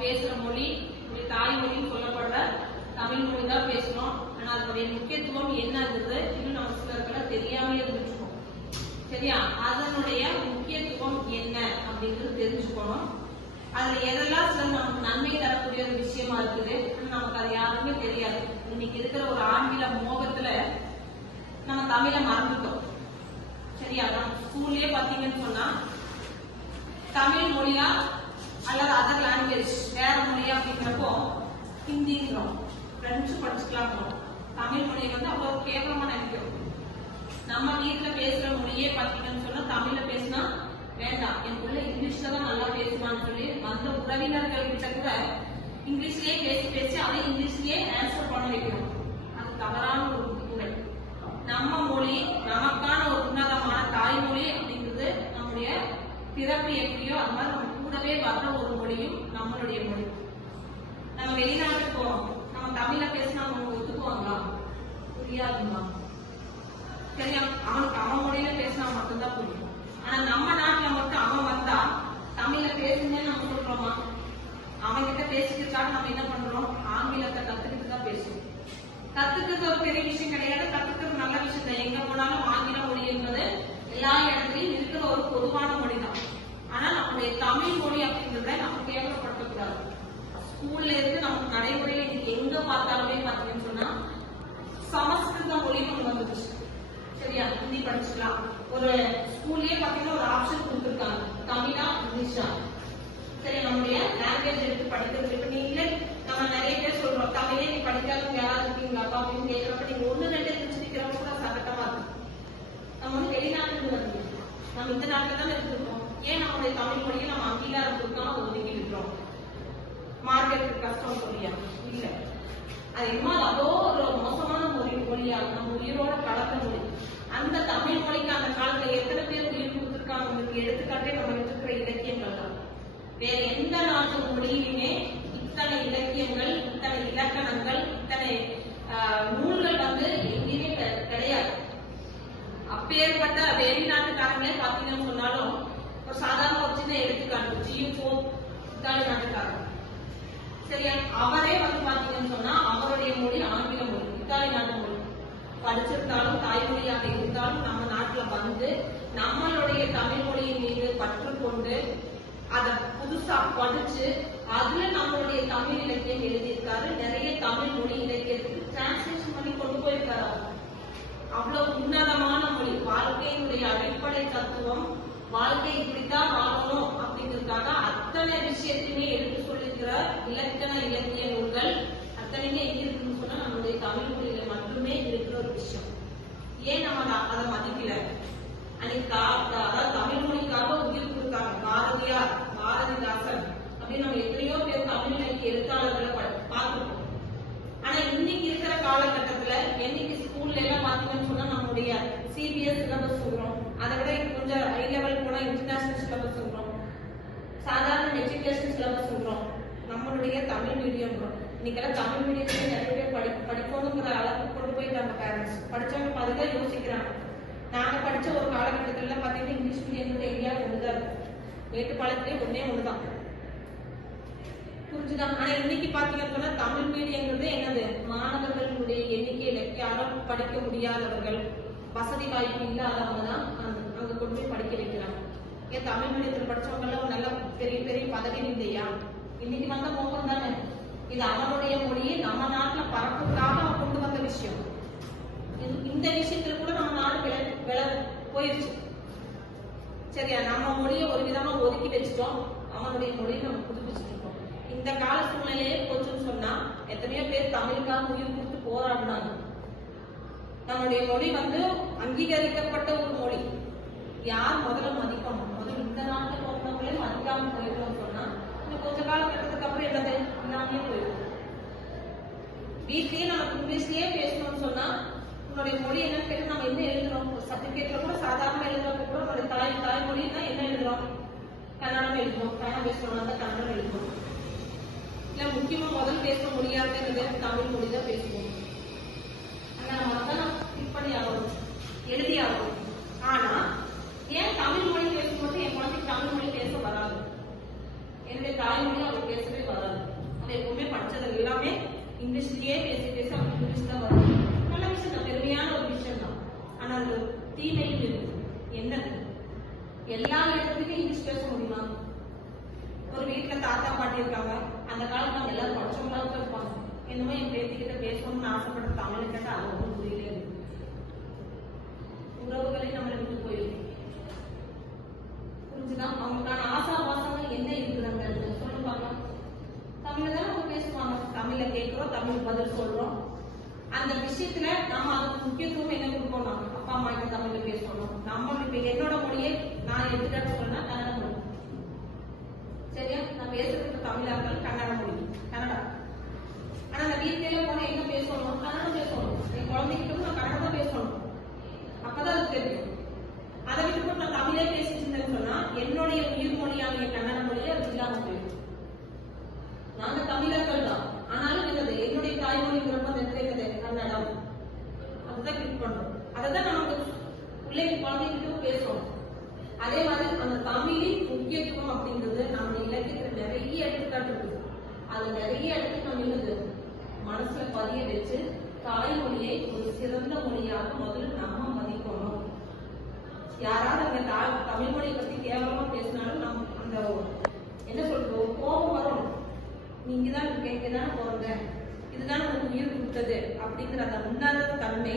பேசுற மொழி நம்முடைய தாய்மொழின்னு சொல்லப்படுற தமிழ் மொழி தான் பேசுறோம் ஆனா அதனுடைய முக்கியத்துவம் என்னங்கிறது இன்னும் நம்ம சிலருக்கெல்லாம் தெரியாம இருந்துருக்கோம் சரியா? அதனுடைய முக்கியத்துவம் என்ன அப்படிங்கிறது தெரிஞ்சுக்கணும். அதுல எதெல்லாம் சில நமக்கு நன்மை தரக்கூடிய ஒரு விஷயமா இருக்குது? நமக்கு அது யாருக்குமே தெரியாது. இன்னைக்கு இருக்கிற ஒரு ஆங்கில மோகத்துல நம்ம தமிழை மறந்துட்டோம். சரியா? நம்ம ஸ்கூல்லயே பாத்தீங்கன்னு சொன்னா தமிழ் மொழியா அல்லது அதர் லாங்குவேஜ் வேற மொழியா அப்படிங்கிறப்போ ஹிந்திங்கிறோம் பிரெஞ்சு படிச்சுக்கலாம் தமிழ் மொழியை வந்து அவ்வளவு கேவலமா நினைக்கிறோம் நம்ம வீட்ல பேசுற மொழியே பாத்தீங்கன்னு சொன்னா தமிழ்ல பேசினா வேண்டாம் என் பிள்ளை இங்கிலீஷ்ல தான் நல்லா பேசுவான்னு சொல்லி வந்த உறவினர்கள் கிட்ட கூட இங்கிலீஷ்லயே பேசி பேசி அதை இங்கிலீஷ்லயே ஆன்சர் பண்ண வைக்கணும் அது தவறான ஒரு முறை நம்ம மொழி நமக்கான ஒரு உன்னதமான தாய்மொழி அப்படிங்கிறது நம்முடைய பிறப்பு எப்படியோ அது மாதிரி நம்ம கூடவே வர்ற ஒரு மொழியும் நம்மளுடைய மொழி. நம்ம வெளிநாட்டு போறோம். நம்ம தமிழ்ல பேசினா அவங்க ஒத்துக்குவாங்களா? புரியாதுமா. சரியா அவனுக்கு அவன் மொழியில பேசினா மட்டும்தான் புரியும். ஆனா நம்ம நாட்டுல மட்டும் அவன் வந்தா தமிழ்ல பேசுங்கன்னு நம்ம சொல்றோமா? அவன் கிட்ட பேசிக்கிட்டாலும் நம்ம என்ன பண்றோம்? ஆங்கிலத்தை கத்துக்கிட்டு தான் பேசுவோம் கத்துக்கிறது ஒரு பெரிய விஷயம் கிடையாது. கத்துக்கிறது நல்ல விஷயம் தான். எங்க போனாலும் ஆங்கில மொழி என்பது எல்லா இடத்துலயும் இருக்கிற ஒரு பொதுவான மொழி தான் ஆனா நம்முடைய தமிழ் மொழி அப்படிங்கிறத நம்ம கேவலப்படுத்தக்கூடாது. ஸ்கூல்ல இருந்து நமக்கு நடைமுறையில எங்க பார்த்தாலுமே பாத்தீங்கன்னு சொன்னா சமஸ்கிருத மொழி ஒண்ணு வந்துருச்சு. சரியா? ஹிந்தி படிச்சுக்கலாம். ஒரு ஸ்கூல்லயே பாத்தீங்கன்னா ஒரு ஆப்ஷன் கொடுத்துருக்காங்க. தமிழா இங்கிலீஷா? சரி நம்முடைய லாங்குவேஜ் எடுத்து படிக்கிறது இப்ப நீங்களே நம்ம நிறைய பேர் சொல்றோம் தமிழே நீ படிக்காதவங்க யாராவது இருக்கீங்களாப்பா அப்படின்னு கேட்கறப்ப நீங்க ஒண்ணு ரெண்டு தெரிஞ்சுக்கிறவங்க கூட சங்கட்டமா இருக்கு. நம்ம வந்து வெளிநாட்டுக்கு வந்து நம்ம இந்த நாட்டுல தான் இருந்திருக்கோம் ஏன் நம்முடைய தமிழ் மொழியை நம்ம அங்கீகாரம் கொடுக்காம ஒதுக்கி விடுறோம் மார்க்கெட்டுக்கு கஷ்டம் சொல்லியா? இல்ல. அது என்ன அதோ ஒரு மோசமான மொழி மொழியா? நம்ம உயிரோட கலந்த மொழி. அந்த தமிழ் மொழிக்கு அந்த காலத்துல எத்தனை பேர் உயிர் கொடுத்துருக்காங்க உங்களுக்கு எடுத்துக்காட்டே நம்ம எடுத்துக்கிற இலக்கியங்கள் தான். வேற எந்த நாட்டு மொழியிலுமே இத்தனை இலக்கியங்கள் இத்தனை இலக்கணங்கள் இத்தனை ஆஹ், நூல்கள் வந்து எங்கேயுமே கெ- கிடையாது அப்பேற்பட்ட வெளிநாட்டுக்காரங்களே பாத்தீங்கன்னு சொன்னாலும் ஒரு சாதாரண ஒரு சின்ன எடுத்துக்காட்டு ஜியூபோ இத்தாலி நாட்டுக்காரங்க சரியா? அவரே வந்து பாத்தீங்கன்னு சொன்னா அவருடைய மொழி ஆங்கில மொழி இத்தாலி நாட்டு மொழி. படிச்சிருந்தாலும் தாய்மொழியாக இருந்தாலும் நம்ம நாட்டுல வந்து நம்மளுடைய தமிழ் மொழியின் மீது பற்று கொண்டு அதை புதுசா படிச்சு அதுல நம்மளுடைய தமிழ் இலக்கியம் எழுதியிருக்காரு. நிறைய தமிழ் மொழி இலக்கியத்துக்கு டிரான்ஸ்லேஷன் பண்ணி கொண்டு போயிருக்காரு அவ்வளவு உன்னதமான மொழி. வாழ்க்கையினுடைய அடிப்படை தத்துவம் வாழ்க்கை இப்படித்தான் வாழணும் அப்படிங்கிறதுக்காக விஷயத்தையுமே எடுத்து சொல்லியிருக்கிற இலக்கண இலக்கிய நூல்கள் அத்தனையுமே எங்க இருக்குன்னு சொன்னா நம்மளுடைய தமிழ் மொழியில மட்டுமே இருக்கிற ஒரு விஷயம். ஏன் நம்ம அதை மதிக்கல? அன்னைக்கு அதாவது தமிழ் மொழிக்காக உயிர் கொடுத்தாங்க பாரதியார் பாரதிதாசன் அப்படின்னு நம்ம எத்தனையோ பேர் தமிழ் இலக்கிய எழுத்தாளர்களை ப- பார்த்திருக்கோம் ஆனா இன்னைக்கு இருக்கிற காலகட்டத்துல என்னைக்கு ஸ்கூல்ல எல்லாம் பாத்தீங்கன்னு சொன்னா நம்மளுடைய சிபிஎஸ் சிலபஸ் சொல்றோம் அதை விட கொஞ்சம் ஹை லெவல் போனா இன்டர்நேஷனல் சிலபஸ் சொல்றோம் சாதாரண எஜுகேஷன் சிலபஸ் சொல்றோம் நம்மளுடைய தமிழ் மீடியம் இன்னைக்கெல்லாம் தமிழ் மீடியத்துல நிறைய பேர் படி படிக்கணுங்கிற அளவுக்கு கொண்டு போயிட்டாங்க பேரண்ட்ஸ் படிச்சவங்க பாதிதான் யோசிக்கிறாங்க. நாங்க படிச்ச ஒரு காலகட்டத்துல பாத்தீங்கன்னா இங்கிலீஷ் மீடியம் எங்கேயாவது ஒண்ணுதான் இருக்கும். மேட்டுப்பாளையத்திலே ஒன்னே ஒண்ணுதான். புரிஞ்சுதான் ஆனா இன்னைக்கு பாத்தீங்கன்னா தமிழ் மீடியங்கிறது என்னது? மாணவர்களுடைய எண்ணிக்கையில யாரும் படிக்க முடியாதவர்கள் வசதி வாய்ப்பு இல்லாதவங்க தான் அங்க கொண்டு போய் படிக்க வைக்கிறாங்க. ஏன் தமிழ் மீடியத்துல படிச்சவங்க எல்லாம் நல்ல பெரிய பெரிய பதவி இல்லையா இன்னைக்கு வந்த மோகம் தானே? இது அவனுடைய மொழியை நம்ம நாட்டுல பரப்புக்காக அவன் கொண்டு வந்த விஷயம். இது- இந்த விஷயத்துல கூட நம்ம நாடு விள விள போயிருச்சு. சரியா? நம்ம மொழியை ஒரு விதமா ஒதுக்கி வச்சுட்டோம். அவனுடைய மொழியை நம்ம புதுப்பிச்சுட்டு இருக்கோம் இந்த கால சூழ்நிலையே போச்சுன்னு சொன்னா எத்தனையோ பேர் தமிழுக்காக உயிர் கொடுத்து போராடினாங்க. நம்முடைய மொழி வந்து அங்கீகரிக்கப்பட்ட ஒரு மொழி. யார் முதல்ல மதிக்கணும்? முதல்ல இந்த நாட்டுல பிறந்தவங்களே மதிக்காம போயிடும் சொன்னா இன்னும் கொஞ்ச காலகட்டத்துக்கு அப்புறம் என்னது இல்லாமலே போயிடும் வீட்லயே நம்ம இங்கிலீஷ்லயே பேசணும்னு சொன்னா உன்னுடைய மொழி என்னன்னு கேட்டு நம்ம என்ன எழுதுறோம்? சர்டிபிகேட்ல கூட சாதாரண எழுதுறப்ப கூட உன்னுடைய தாய் தாய்மொழினா என்ன எழுதுறோம்? கன்னடம் எழுதுறோம் கன்னடம் பேசணும் கன்னடம் எழுதுறோம் இல்ல முக்கியமா முதல் பேச முடியாதுங்கிறது தமிழ் மொழி தான் பேசுவோம். ஆனா நம்ம அதான் கிளிக் பண்ணி ஆகணும். எழுதி ஆகணும். ஆனா தீமையும் இருக்கு. என்னது எல்லா இடத்துலையும் இங்கிலீஷ் பேச முடியுமா? ஒரு வீட்டுல தாத்தா பாட்டி இருக்காங்க. அந்த காலத்துல அவங்க எல்லாரும் படிச்சவங்களாவும் இருப்பாங்க. என்னமோ என் பேத்திக்கிட்ட பேசணும்னு ஆசைப்படுற தமிழ் கேட்டா அது ஒன்றும் புரியல உறவுகளை நம்ம விட்டு போயிருக்கு புரிஞ்சுதா? அவங்களுக்கான ஆசா பாசங்கள் என்ன இருக்குதாங்க சொல்லுங்க பார்க்கலாம். தமிழ்ல தானே அவங்க பேசுவாங்க. தமிழ்ல கேட்கிறோம் தமிழ் பதில் சொல்றோம். அந்த விஷயத்துல நம்ம அதுக்கு முக்கியத்துவம் என்ன கொடுக்கணும் அப்பா அம்மா கிட்ட தமிழ்ல பேசணும். நம்ம இப்ப என்னோட மொழியை நான் எடுத்துக்கிட்டு சொன்னா கன்னட மொழி. சரியா? நான் பேசுறது தமிழா இருந்தாலும் கன்னட மொழி கன்னடா ஆனா நான் வீட்டுல போனா என்ன பேசணும் கன்னடம் பேசணும் என் குழந்தைகிட்ட நான் கன்னடம் தான் பேசணும் அப்பதான் அது தெரியும் அதை விட்டு நான் தமிழே பேசிட்டு இருந்தேன்னு சொன்னா என்னுடைய உயிர் மொழியான கன்னட மொழியை அது இல்லாம போயிடும் நாங்க தமிழர்கள் தான் ஆனாலும் என்னது என்னுடைய தாய்மொழிங்கிறப்ப அது என்னது என்னது கன்னடம் அதுதான் கிளிக் பண்றோம் அதைதான் நமக்கு பிள்ளைங்க குழந்தைகிட்ட பேசுறோம் அதே மாதிரி அந்த தமிழின் முக்கியத்துவம் அப்படிங்கிறது நம்ம இலக்கியத்துல நிறைய எடுத்துக்காட்டு இருக்கு அது நிறைய இடத்துக்கு நம்ம என்னது மனசுல பதிய வச்சு தாய்மொழியை ஒரு சிறந்த மொழியாக முதல்ல நம்ம மதிக்கணும் யாராவது அந்த தா- தமிழ் மொழியை பத்தி கேவலமா பேசினாலும் நம்ம அந்த என்ன சொல்றது கோபம் வரும். நீங்க தான் இருக்க போறங்க இதுதான் உங்களுக்கு உயிர் கொடுத்தது அப்படிங்கிற அந்த உணர்வு தன்மை